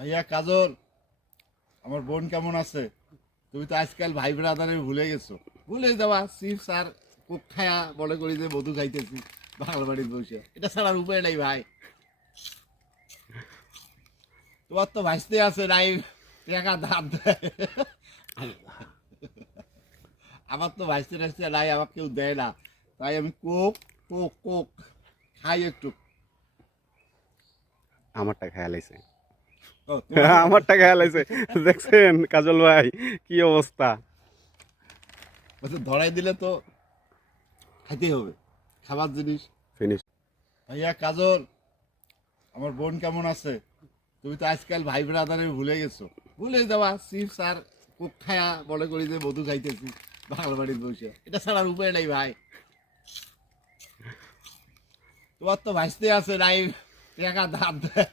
ভাইয়া কাজল, আমার বোন কেমন আছে? তুমি তো আজকাল ভাই ব্রাদারে ভুলে গেছো। ভুলে যাওয়া চিপস আর কোক খায়া মনে করি যে মধু খাইতেছি বাংলা বাড়ির বসে। এটা ছাড়ার উপায় নাই ভাই। তোমার তো ভাইস্তে আছে নাই, টাকা দাম দেয়। আমার তো ভাইস্তে টাইস্তে নাই, আমার কেউ দেয় না। তাই আমি কোক কোক কোক খাই একটু। আমারটা খেয়াল আইছে। ও, তোমার আমারটা খেয়াল আইছে। দেখছেন কাজল ভাই কি অবস্থা? বলছে ধরাই দিলে তো খাইতেই হবে, খাবার জিনিস। ফিনিশ। ভাইয়া কাজল, আমার বোন কেমন আছে? তুমি তো আজকাল ভাই ব্রাদারে ভুলে গেছো। ভুলে যাওয়া চিপস আর কোক খায়া মনে করি যে মধু খাইতেছি বাংলা বাড়ির বসে। এটা ছাড়ার উপায় নাই ভাই। তোমার তো ভাইস্তে আছে নাই, টাকা দাম দেয়।